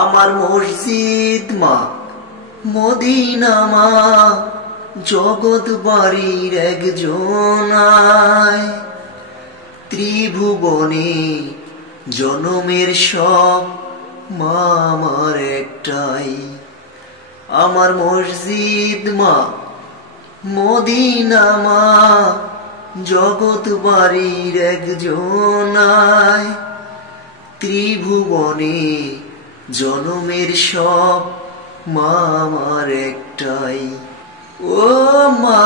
আমার মসজিদ মা মদিনা মা জগৎ বাড়ির একজনায় ত্রিভুবনে জনমের সব মা আমার একটাই। আমার মসজিদ মা মদিনা মা জগৎ বাড়ির একজনায় ত্রিভুবনে জনমের সব মা আমার একটাই। ও মা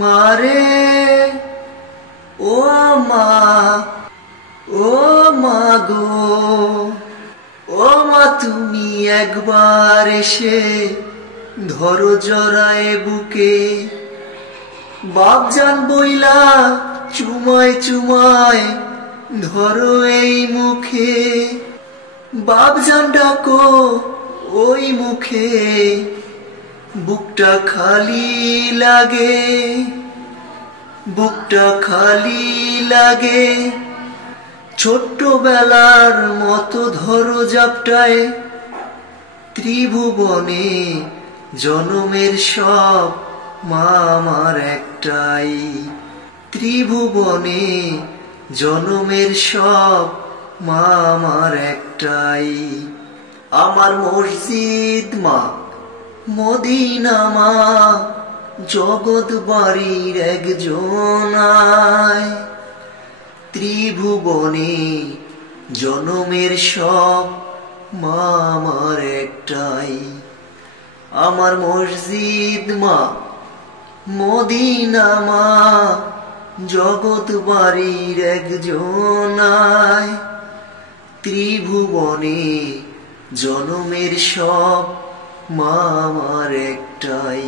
মারে ও মা ও মা গো ও মা তুমি একবার এসে ধরো জড়ায় বুকে বাপজান বইলা চুমায় চুমায় ধরো এই মুখে বাপজান ডাকো ওই মুখে বুকটা খালি লাগে বুকটা খালি লাগে ছোট্টবেলার মতো ধরো জাপটায় ত্রিভুবনে জনমের সব মা আমার একটাই। ত্রিভুবনে জনমের সব মা আমার একটাই। আমার মসজিদ মা মদিনা মা জগৎ বাড়ির একজনায় ত্রিভুবনে জনমের সব মা আমার একটাই। আমার মসজিদ মা মদিনা মা জগৎ বাড়ির একজনায় ত্রিভুবনে জনমের সব মা আমার একটাই।